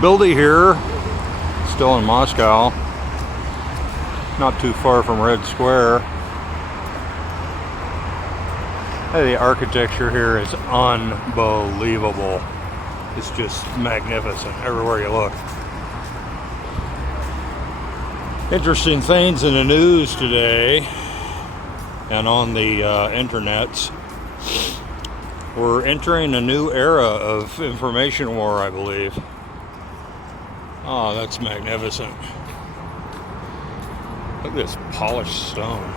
Building here, still in Moscow, not too far from Red Square. Hey, the architecture here is unbelievable. It's just magnificent everywhere you look. Interesting things in the news today and on the internets. We're entering a new era of information war, I believe. Oh, that's magnificent. Look at this polished stone.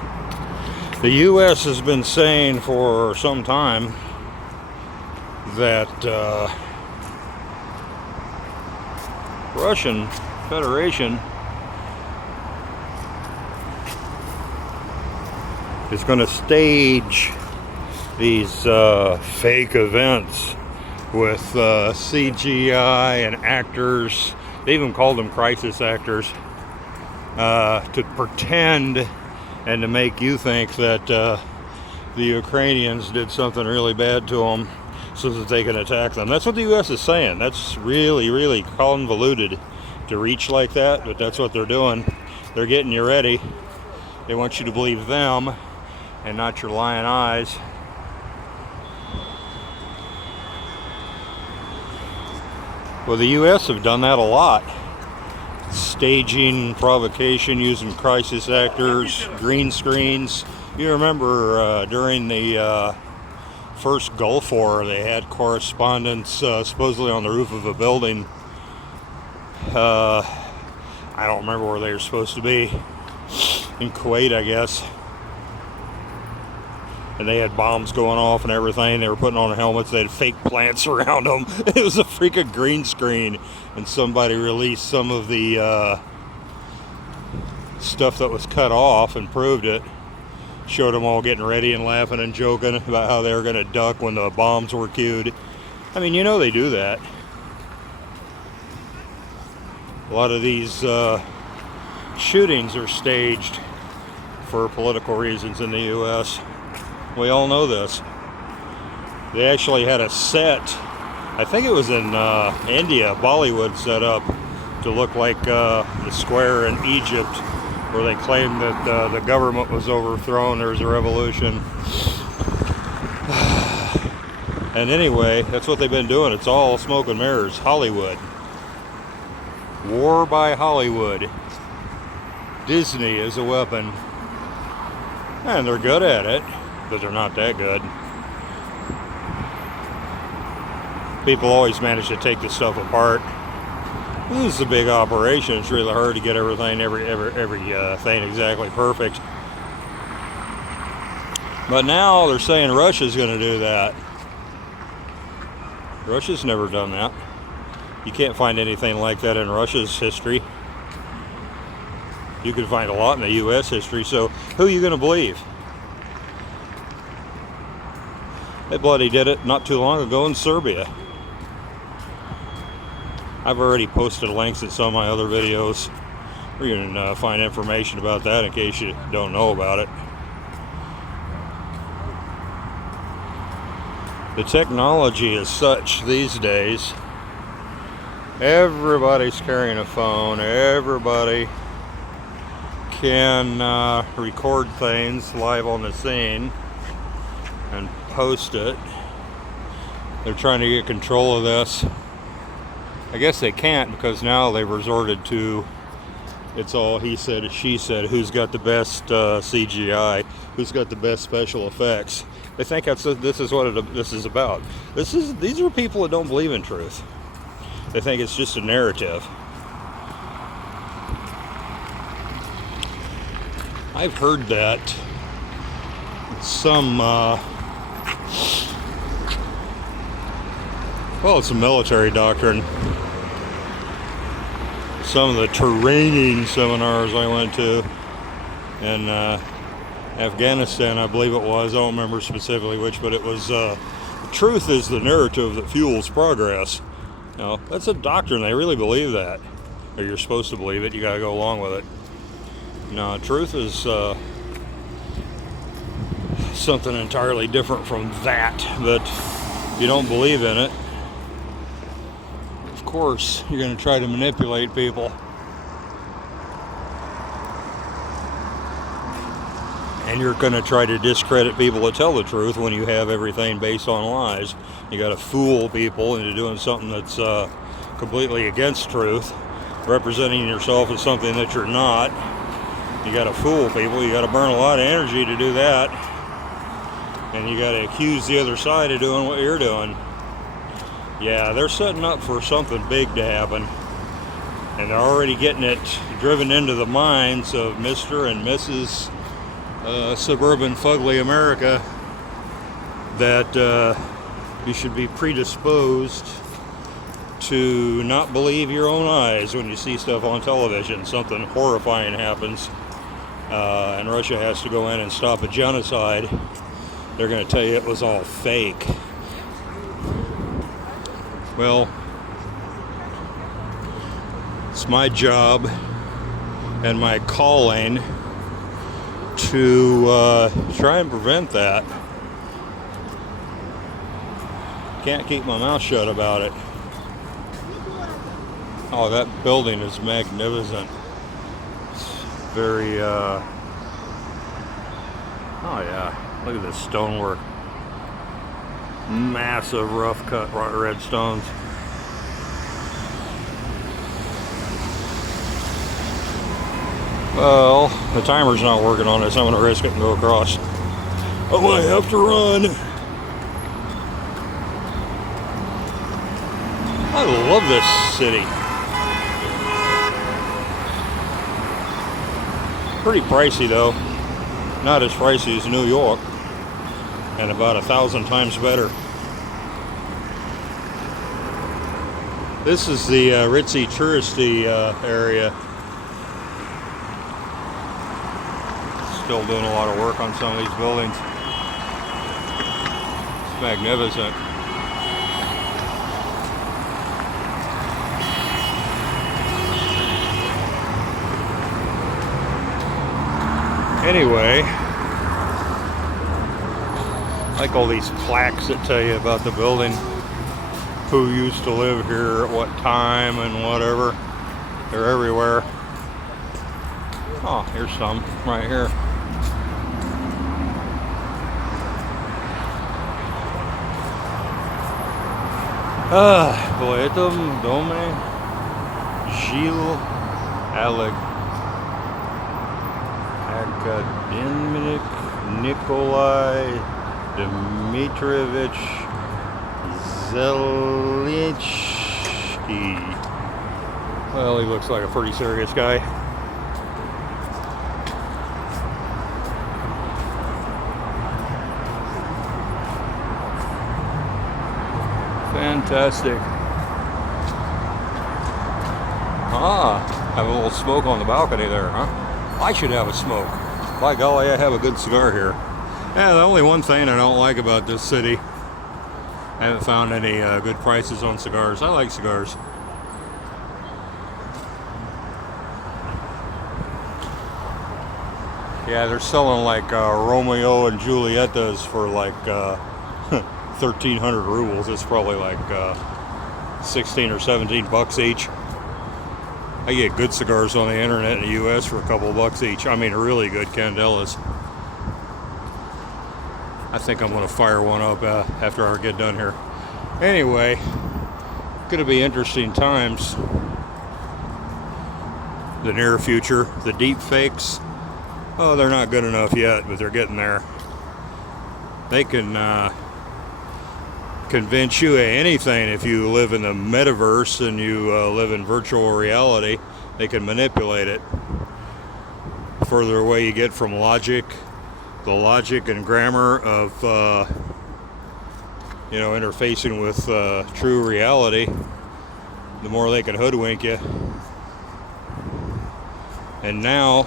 The U.S. has been saying for some time that Russian Federation is going to stage these fake events with CGI and actors. They even called them crisis actors, to pretend and to make you think that the Ukrainians did something really bad to them so that they can attack them. That's what the U.S. is saying. That's really, really convoluted to reach like that, but that's what they're doing. They're getting you ready. They want you to believe them and not your lying eyes. Well, the U.S. have done that a lot. Staging provocation using crisis actors, green screens. You remember during the first Gulf War, they had correspondents supposedly on the roof of a building. I don't remember where they were supposed to be. In Kuwait, I guess. And they had bombs going off and everything. They were putting on helmets. They had fake plants around them. It was a freaking green screen. And somebody released some of the stuff that was cut off and proved it. Showed them all getting ready and laughing and joking about how they were going to duck when the bombs were cued. I mean, you know they do that. A lot of these shootings are staged for political reasons in the U.S. We all know this. They actually had a set, I think it was in India, Bollywood, set up to look like the square in Egypt, where they claimed that the government was overthrown. There was a revolution. And anyway, that's what they've been doing. It's all smoke and mirrors. Hollywood. War by Hollywood. Disney is a weapon. And they're good at it, but they're not that good. People always manage to take this stuff apart. This is a big operation. It's really hard to get everything, everything exactly perfect. But now they're saying Russia's going to do that. Russia's never done that. You can't find anything like that in Russia's history. You can find a lot in the U.S. history, so who are you going to believe? They bloody did it not too long ago in Serbia. I've already posted links in some of my other videos where you can find information about that in case you don't know about it. The technology is such these days. Everybody's carrying a phone. Everybody can record things live on the scene and post it. They're trying to get control of this. I guess they can't, because now they've resorted to, it's all he said, she said, who's got the best CGI, who's got the best special effects. They think this is what this is about. These are people that don't believe in truth. They think it's just a narrative. I've heard that some, well, it's a military doctrine. Some of the training seminars I went to in Afghanistan, I believe it was, I don't remember specifically which, but it was, truth is the narrative that fuels progress. You know, that's a doctrine. They really believe that. Or you're supposed to believe it. You got to go along with it. No, truth is something entirely different from that. But if you don't believe in it, of course, you're going to try to manipulate people. And you're going to try to discredit people that tell the truth when you have everything based on lies. You got to fool people into doing something that's completely against truth, representing yourself as something that you're not. You got to fool people. You got to burn a lot of energy to do that. And you got to accuse the other side of doing what you're doing. Yeah, they're setting up for something big to happen. And they're already getting it driven into the minds of Mr. and Mrs. Suburban Fugly America that you should be predisposed to not believe your own eyes when you see stuff on television. Something horrifying happens and Russia has to go in and stop a genocide. They're going to tell you it was all fake. Well, it's my job and my calling to try and prevent that. Can't keep my mouth shut about it. Oh, that building is magnificent. It's very, oh yeah, look at this stonework. Massive rough cut red stones. Well, the timer's not working on this. I'm going to risk it and go across. Oh, I have to run. I love this city. Pretty pricey though. Not as pricey as New York. And about 1,000 times better. This is the ritzy touristy area. Still doing a lot of work on some of these buildings. It's magnificent. Anyway, I like all these plaques that tell you about the building, who used to live here at what time and whatever. They're everywhere. Oh, here's some right here. Poetum Dome Gilles Academic Nikolai Dmitrievich Zelensky. Well, he looks like a pretty serious guy. Fantastic. Have a little smoke on the balcony there, huh? I should have a smoke. By golly, I have a good cigar here. Yeah, the only one thing I don't like about this city, I haven't found any good prices on cigars. I like cigars. Yeah, they're selling like Romeo and Julietas for like 1,300 rubles. It's probably like 16 or 17 bucks each. I get good cigars on the internet in the US for a couple of bucks each. I mean, really good Candelas. I think I'm going to fire one up after I get done here. Anyway, going to be interesting times. The near future, the deep fakes. Oh, they're not good enough yet, but they're getting there. They can convince you of anything if you live in the metaverse and you live in virtual reality. They can manipulate it. The further away you get from logic, the logic and grammar of interfacing with true reality, the more they can hoodwink you. And now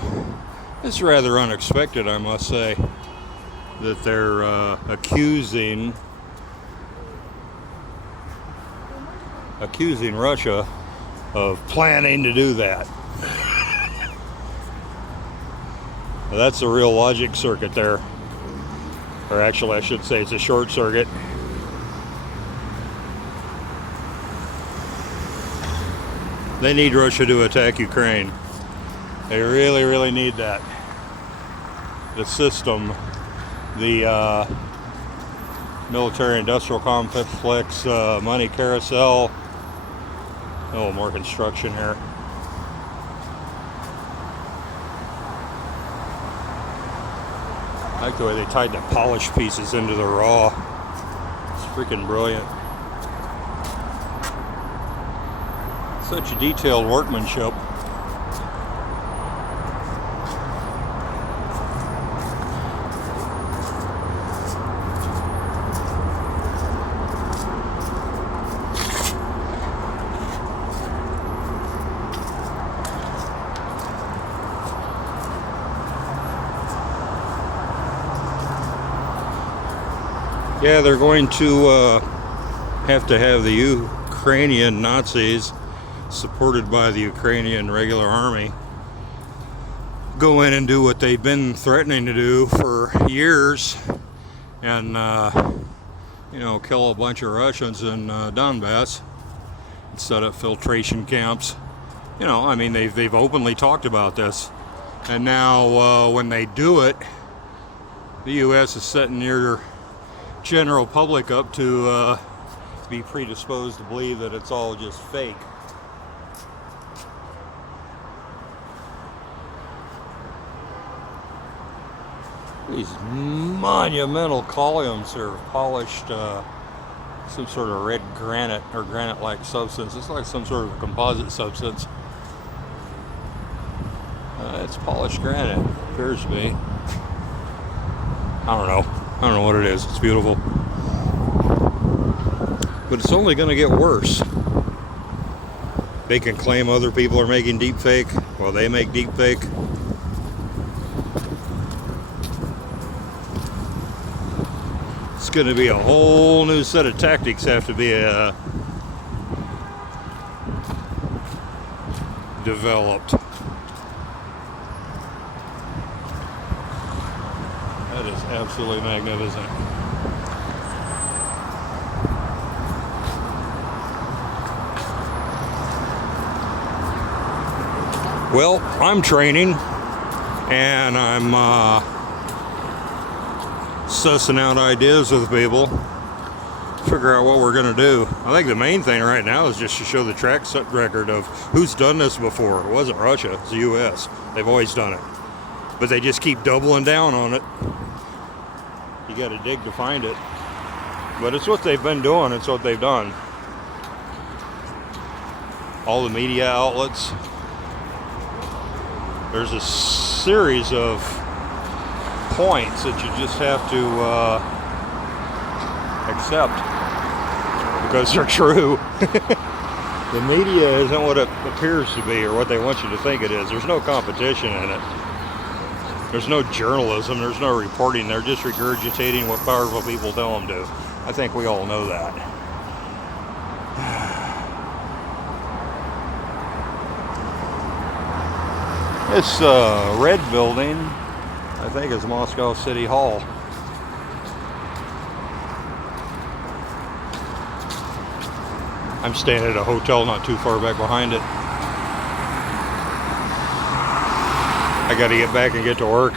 it's rather unexpected, I must say, that they're accusing Russia of planning to do that. Well, that's a real logic circuit there. Or actually, I should say it's a short circuit. They need Russia to attack Ukraine. They really, really need that. The system, the military-industrial complex, money carousel. Oh, more construction here. I like the way they tied the polished pieces into the raw. It's freaking brilliant. Such detailed workmanship. Yeah, they're going to have the Ukrainian Nazis, supported by the Ukrainian regular army, go in and do what they've been threatening to do for years, and kill a bunch of Russians in Donbass and set up filtration camps. I mean, they've openly talked about this, and now when they do it, the U.S. is setting their general public up to be predisposed to believe that it's all just fake. These monumental columns are polished, some sort of red granite or granite-like substance. It's like some sort of composite substance. It's polished granite, appears to be. I don't know what it is. It's beautiful. But it's only going to get worse. They can claim other people are making deep fake while they make deep fake. It's going to be a whole new set of tactics have to be developed. That is absolutely magnificent. Well, I'm training, and I'm sussing out ideas with people, figure out what we're going to do. I think the main thing right now is just to show the track record of who's done this before. It wasn't Russia, it's the U.S. They've always done it. But they just keep doubling down on it. You got to dig to find it. But it's what they've been doing, it's what they've done. All the media outlets. There's a series of points that you just have to accept because they're true. The media isn't what it appears to be or what they want you to think it is. There's no competition in it. There's no journalism. There's no reporting. They're just regurgitating what powerful people tell them to. I think we all know that. This red building, I think, is Moscow City Hall. I'm staying at a hotel not too far back behind it. I got to get back and get to work.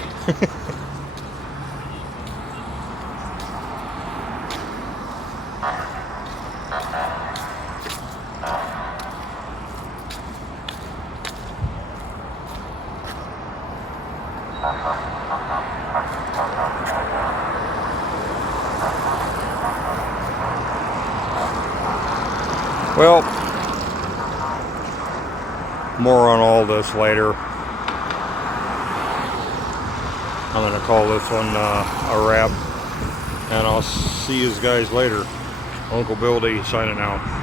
Well, more on all this later. I'm going to call this one a wrap, and I'll see you guys later. Uncle Bill D signing out.